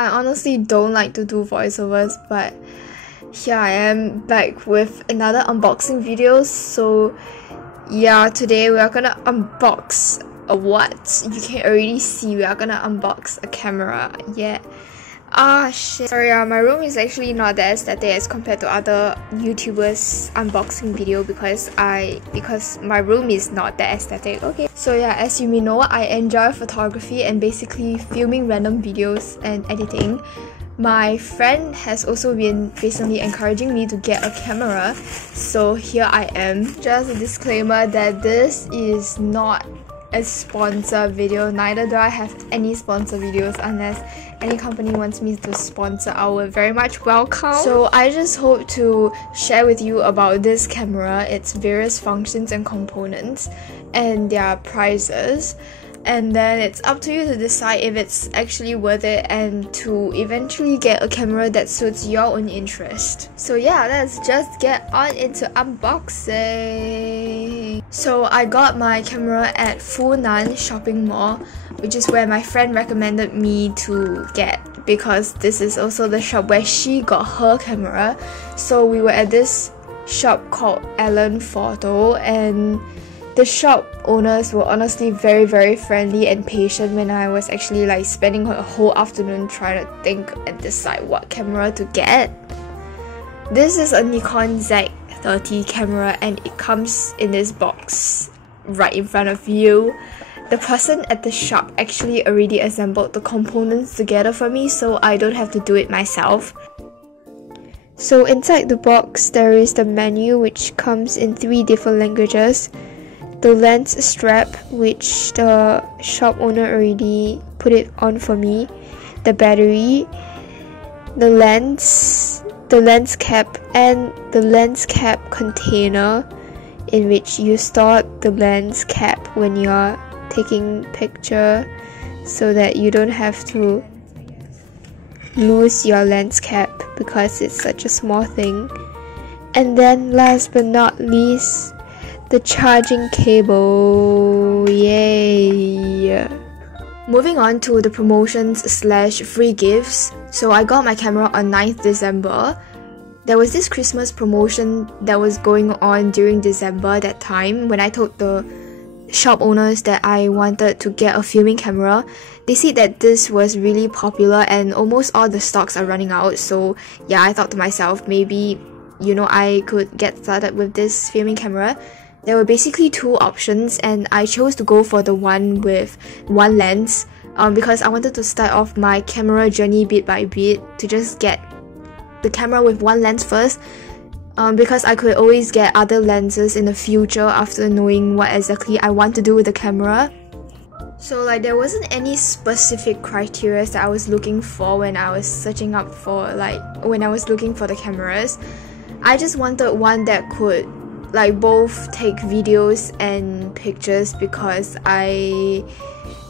I honestly don't like to do voiceovers, but here I am back with another unboxing video. So yeah, today we are gonna unbox a what? You can already see we are gonna unbox a camera. Yeah. Shit. Sorry, my room is actually not that aesthetic as compared to other YouTubers unboxing video because my room is not that aesthetic. Okay. So yeah, as you may know, I enjoy photography and basically filming random videos and editing. My friend has also been recently encouraging me to get a camera, so here I am. Just a disclaimer that this is not a sponsor video, neither do I have any sponsor videos unless any company wants me to sponsor. I would very much welcome. So I just hope to share with you about this camera, its various functions and components, and their prices. And then it's up to you to decide if it's actually worth it and to eventually get a camera that suits your own interest. So yeah, let's just get on into unboxing. So I got my camera at Funan shopping mall, which is where my friend recommended me to get because this is also the shop where she got her camera. So we were at this shop called Allen Photo, and the shop owners were honestly very friendly and patient when I was actually like spending a whole afternoon trying to think and decide what camera to get. This is a Nikon Z30 camera and it comes in this box right in front of you. The person at the shop actually already assembled the components together for me, so I don't have to do it myself. So inside the box there is the menu, which comes in 3 different languages. The lens strap, which the shop owner already put it on for me, the battery, the lens cap, and the lens cap container in which you store the lens cap when you're taking picture so that you don't have to lose your lens cap because it's such a small thing. And then last but not least, the charging cable. Yay! Moving on to the promotions / free gifts. So I got my camera on 9th December. There was this Christmas promotion that was going on during December that time. When I told the shop owners that I wanted to get a filming camera, they said that this was really popular and almost all the stocks are running out. So yeah, I thought to myself, maybe I could get started with this filming camera. There were basically 2 options and I chose to go for the one with 1 lens because I wanted to start off my camera journey bit by bit to just get the camera with 1 lens first because I could always get other lenses in the future after knowing what exactly I want to do with the camera. So like there wasn't any specific criteria that I was looking for when I was searching up for when I was looking for the cameras. I just wanted one that could both take videos and pictures because I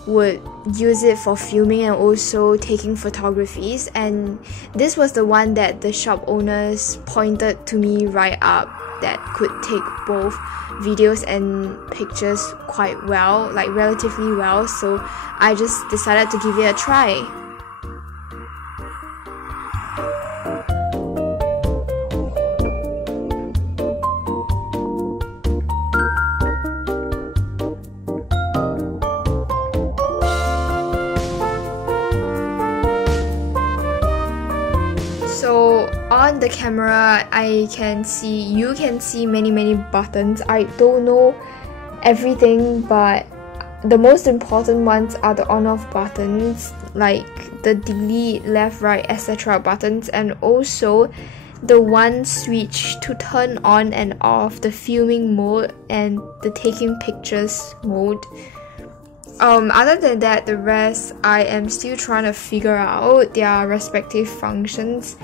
would use it for filming and also taking photographies, and this was the one that the shop owners pointed to me right up that could take both videos and pictures quite well, relatively well, so I just decided to give it a try. So on the camera, you can see many buttons. I don't know everything, but the most important ones are the on-off buttons, like the delete, left, right, etc. buttons, and also the one switch to turn on and off the filming mode and the taking pictures mode. Other than that, the rest I am still trying to figure out their respective functions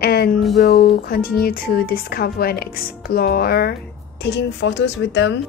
and will continue to discover and explore taking photos with them.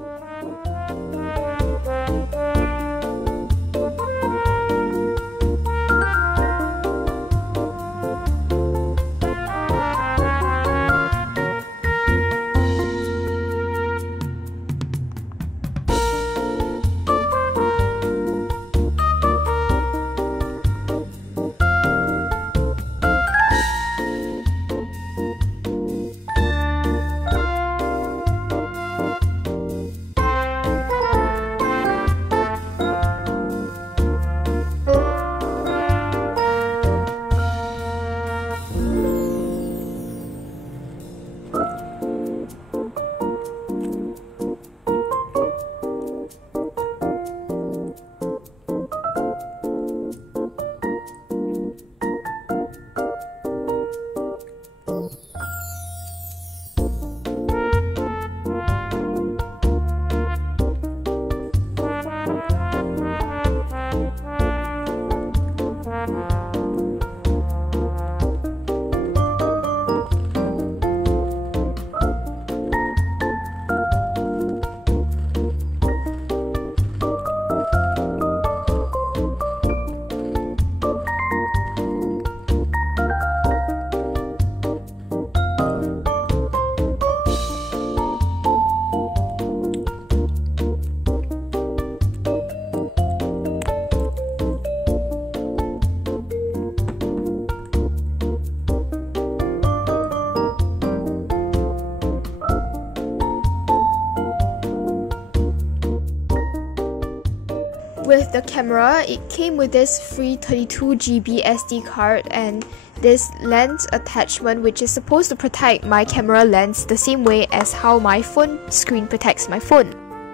the camera, it came with this free 32GB SD card and this lens attachment, which is supposed to protect my camera lens the same way as how my phone screen protects my phone.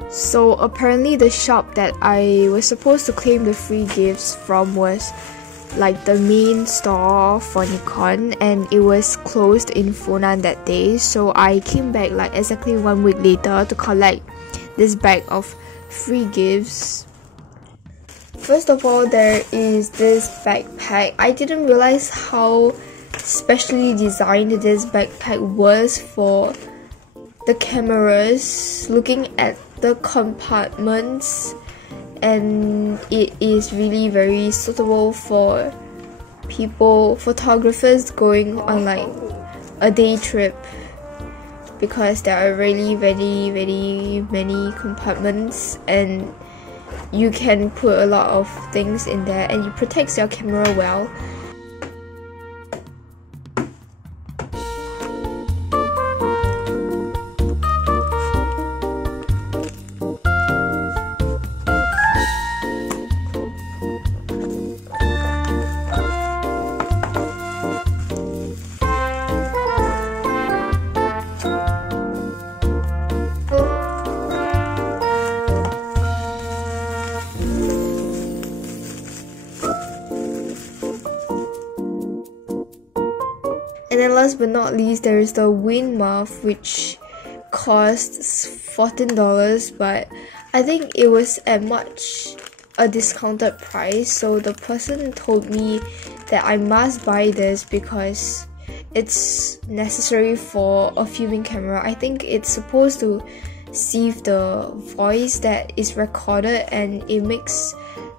So apparently the shop that I was supposed to claim the free gifts from was like the main store for Nikon, and it was closed in Funan that day. So I came back like exactly 1 week later to collect this bag of free gifts. First of all, there is this backpack. I didn't realize how specially designed this backpack was for the cameras. Looking at the compartments, and it is really very suitable for photographers going on like a day trip, because there are really very many compartments and you can put a lot of things in there and it protects your camera well. And then last but not least, there is the wind muff, which costs $14, but I think it was at much a discounted price. So the person told me that I must buy this because it's necessary for a filming camera. I think it's supposed to sieve the voice that is recorded and it makes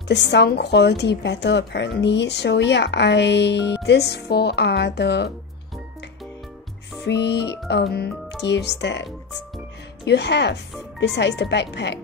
the sound quality better apparently. So yeah, these 4 are the free gifts that you have besides the backpack.